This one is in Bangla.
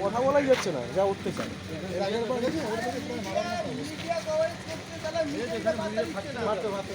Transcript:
কথা বলাই যাচ্ছে না যা উঠতে চায়। মারতে মারতে